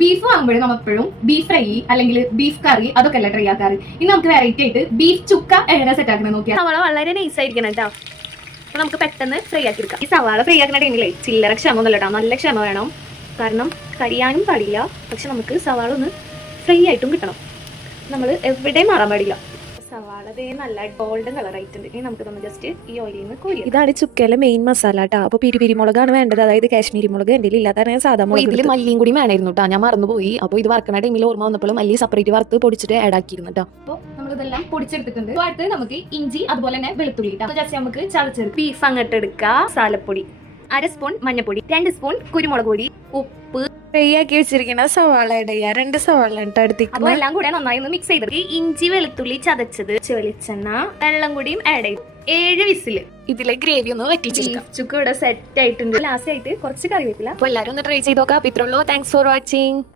Beef വാങ്ങുമ്പോഴും നമ്മൾ എപ്പോഴും ബീഫ് ഫ്രൈ അല്ലെങ്കിൽ ബീഫ് കറി അതൊക്കെ അല്ല ട്രൈ ആക്കാറ്. ഇനി നമുക്ക് വെറൈറ്റി ആയിട്ട് ബീഫ് ചുക്ക എങ്ങനെ സെറ്റ് ആക്കുന്നത് നോക്കിയാൽ സവാള വളരെ നൈസ് ആയിരിക്കണം കേട്ടോ അപ്പൊ നമുക്ക് പെട്ടെന്ന് ഫ്രൈ ആക്കി എടുക്കാം. ഈ സവാള ഫ്രൈ ആക്കുന്ന ടൈമിലേ ചില്ലറ ക്ഷമ ഒന്നുമില്ല കേട്ടോ നല്ല ക്ഷമ വേണം. കാരണം കരിയാനും പാടില്ല. പക്ഷെ നമുക്ക് സവാള ഒന്ന് ഫ്രൈ ആയിട്ടും കിട്ടണം. നമ്മൾ എവിടെയും മാറാൻ പാടില്ല. സവാള ദേ നല്ല ഗോൾഡൻ കളർ ആയിട്ടുണ്ട്. ഇനി നമുക്ക് തന്നെ ജസ്റ്റ് ഈ ഓയിലിൽ നിന്ന് കോരി ഇതാണ് ചുക്കയിലെ മെയിൻ മസാല കേട്ടോ അപ്പോൾ പിരി പിരിമുളകാണ് വേണ്ടത്. അതായത് കാശ്മീരി മുളക് എന്റെ ഇല്ലാത്ത ഞാൻ സാധാ മുളക് ഇതിൽ മല്ലിയും കൂടി വേണമായിരുന്നു കേട്ടോ ഞാൻ മറന്നുപോയി. അപ്പോൾ ഇത് വറക്കണ ടൈമിൽ ഓർമ്മ വന്നപ്പോൾ മല്ലി സെപ്പറേറ്റ് വറുത്ത് പൊടിച്ചിട്ട് ആഡ് ആക്കിയിരുന്നു കേട്ടോ അപ്പോൾ നമ്മൾ ഇതെല്ലാം പൊടിച്ചെടുത്തിട്ടുണ്ട്. അപ്പോൾ അടുത്ത് നമുക്ക് ഇഞ്ചി അതുപോലെ തന്നെ വെളുത്തുള്ളി ഇട്ടോ ജസ്റ്റ് നമുക്ക് ചതച്ചെടുക്കും. ബീഫ് അങ്ങോട്ട് എടുക്കുക സാലപ്പൊടി അര സ്പൂൺ മഞ്ഞൾപ്പൊടി രണ്ട് സ്പൂൺ കുരുമുളക് പൊടി. ഉപ്പ്. ഫ്രൈ ആക്കി വെച്ചിരിക്കുന്ന സവാള ഇടയ്യ. രണ്ട് സവാള കേട്ടോ അപ്പൊ എല്ലാം കൂടെ നന്നായി ഒന്ന് മിക്സ് ചെയ്ത് ഈ ഇഞ്ചി വെളുത്തുള്ളി ചതച്ചത്. വെളിച്ചെണ്ണ. വെള്ളം കൂടിയും ആഡ് ചെയ്തു ഏഴ് വിസിൽ ഇതിലെ ഗ്രേവി ഒന്ന് ചുക്ക് ഇവിടെ സെറ്റ് ആയിട്ടുണ്ട്. ലാസ്റ്റ് ആയിട്ട് കുറച്ച് കറിവേപ്പില. അപ്പൊ എല്ലാവരും ഒന്ന് ട്രൈ ചെയ്ത് നോക്കാം. ഇത്രയുള്ളൂ താങ്ക്സ് ഫോർ വാച്ചിങ്